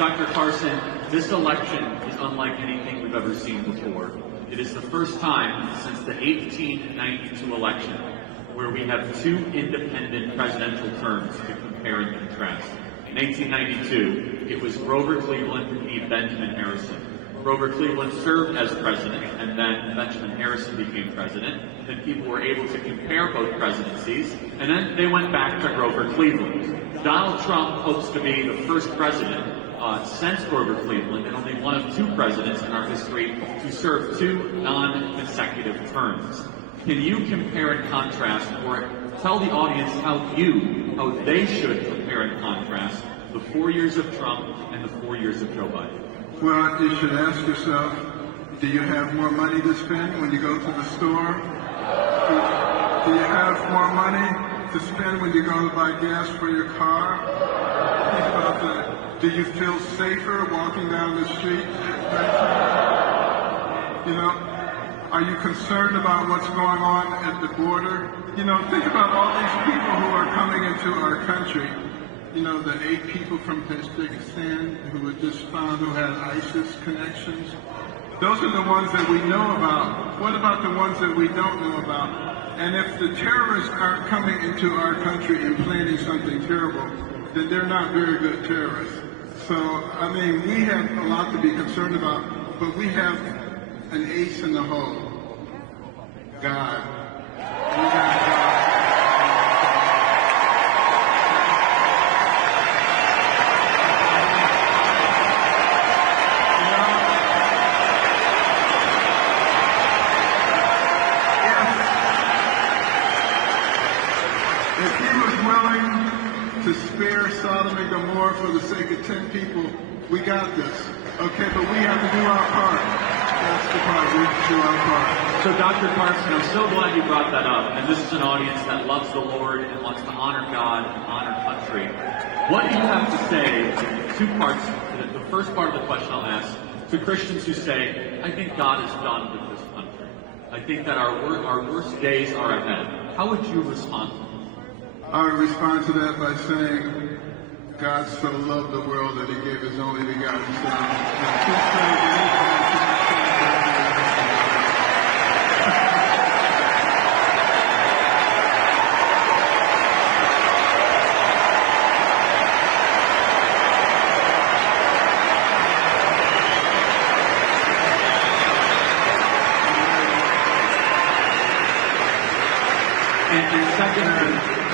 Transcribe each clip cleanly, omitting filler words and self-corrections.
Dr. Carson, this election is unlike anything we've ever seen before. It is the first time since the 1892 election where we have two independent presidential terms to compare and contrast. In 1892, it was Grover Cleveland v. Benjamin Harrison. Grover Cleveland served as president, and then Benjamin Harrison became president. Then people were able to compare both presidencies, and then they went back to Grover Cleveland. Donald Trump hopes to be the first president since Grover Cleveland, and only one of two presidents in our history to serve two non-consecutive terms. Can you compare and contrast, or tell the audience how they should compare and contrast the 4 years of Trump and the 4 years of Joe Biden? Well, you should ask yourself, do you have more money to spend when you go to the store? Do you have more money to spend when you go to buy gas for your car? Think about that. Do you feel safer walking down the street? You know, are you concerned about what's going on at the border? You know, think about all these people who are coming into our country. You know, the 8 people from Tajikistan who were just found who had ISIS connections. Those are the ones that we know about. What about the ones that we don't know about? And if the terrorists aren't coming into our country and planning something terrible, then they're not very good terrorists. So, I mean, we have a lot to be concerned about, but we have an ace in the hole. God. We got God. If he was willing to spare Sodom and Gomorrah for the sake of 10 people, we got this. Okay, but we have to do our part. That's the part. We have to do our part. So, Dr. Carson, I'm so glad you brought that up. And this is an audience that loves the Lord and wants to honor God and honor country. What do you have to say, 2 parts, the first part of the question I'll ask, to Christians who say, I think God is done with this country. I think that our worst days are ahead. How would you respond to that? I would respond to that by saying, God so loved the world that he gave his only begotten Son. And second,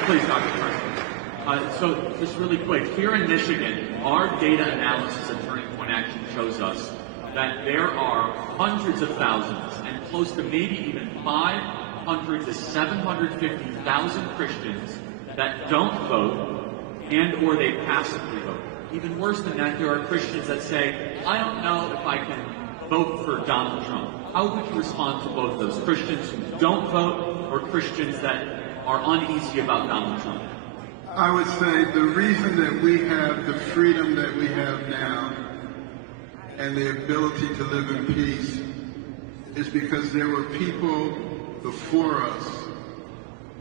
please, Dr. Carson. So just really quick, here in Michigan, our data analysis at Turning Point Action shows us that there are hundreds of thousands and close to maybe even 500 to 750,000 Christians that don't vote and or they passively vote. Even worse than that, there are Christians that say, I don't know if I can vote for Donald Trump. How would you respond to both those Christians who don't vote or Christians that are uneasy about Donald Trump? I would say the reason that we have the freedom that we have now and the ability to live in peace is because there were people before us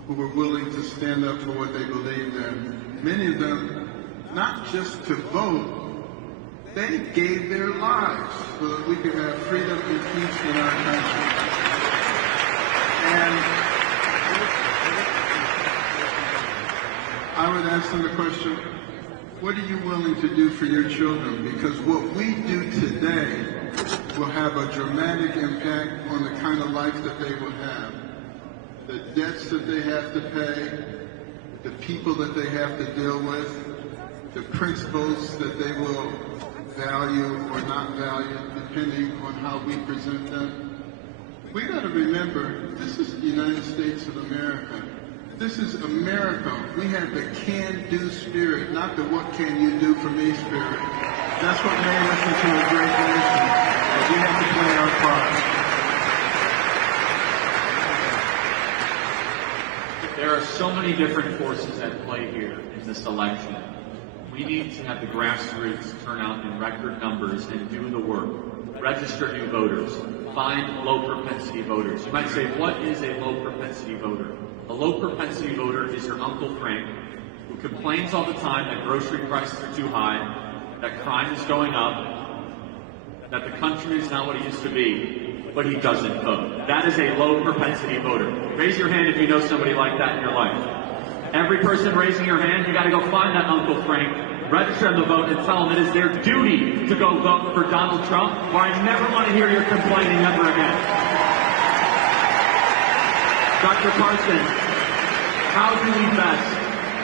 who were willing to stand up for what they believed in. Many of them, not just to vote, they gave their lives so that we could have freedom and peace in our country. And I would ask them the question, what are you willing to do for your children? Because what we do today will have a dramatic impact on the kind of life that they will have. The debts that they have to pay, the people that they have to deal with, the principles that they will value or not value, depending on how we present them. We got to remember, this is the United States of America. This is America. We have the can-do spirit, not the what can you do for me spirit. That's what made us into a great nation. But we have to play our part. There are so many different forces at play here in this election. We need to have the grassroots turn out in record numbers and do the work. Register new voters. Find low-propensity voters. You might say, what is a low-propensity voter? A low-propensity voter is your Uncle Frank, who complains all the time that grocery prices are too high, that crime is going up, that the country is not what it used to be, but he doesn't vote. That is a low propensity voter. Raise your hand if you know somebody like that in your life. Every person raising your hand, you got to go find that Uncle Frank, register them to vote, and tell them it is their duty to go vote for Donald Trump, or I never want to hear your complaining ever again. Dr. Carson, how do we best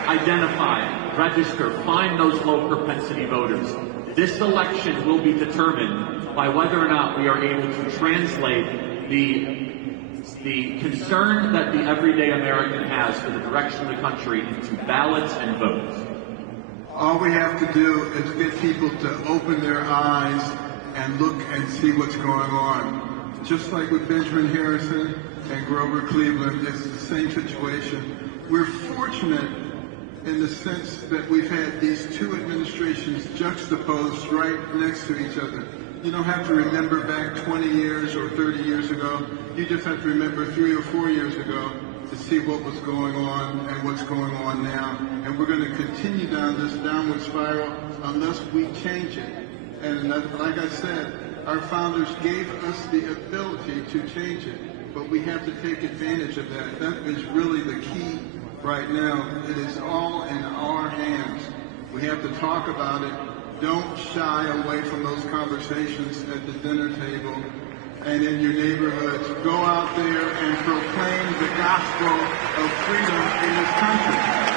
identify, register, find those low propensity voters? This election will be determined by whether or not we are able to translate the concern that the everyday American has for the direction of the country into ballots and votes. All we have to do is get people to open their eyes and look and see what's going on. Just like with Benjamin Harrison and Grover Cleveland, it's the same situation. We're fortunate in the sense that we've had these two administrations juxtaposed right next to each other. You don't have to remember back 20 years or 30 years ago. You just have to remember 3 or 4 years ago to see what was going on and what's going on now. And we're going to continue down this downward spiral unless we change it. And like I said, our founders gave us the ability to change it, but we have to take advantage of that. That is really the key right now. It is all in our hands. We have to talk about it. Don't shy away from those conversations at the dinner table and in your neighborhoods. Go out there and proclaim the gospel of freedom in this country.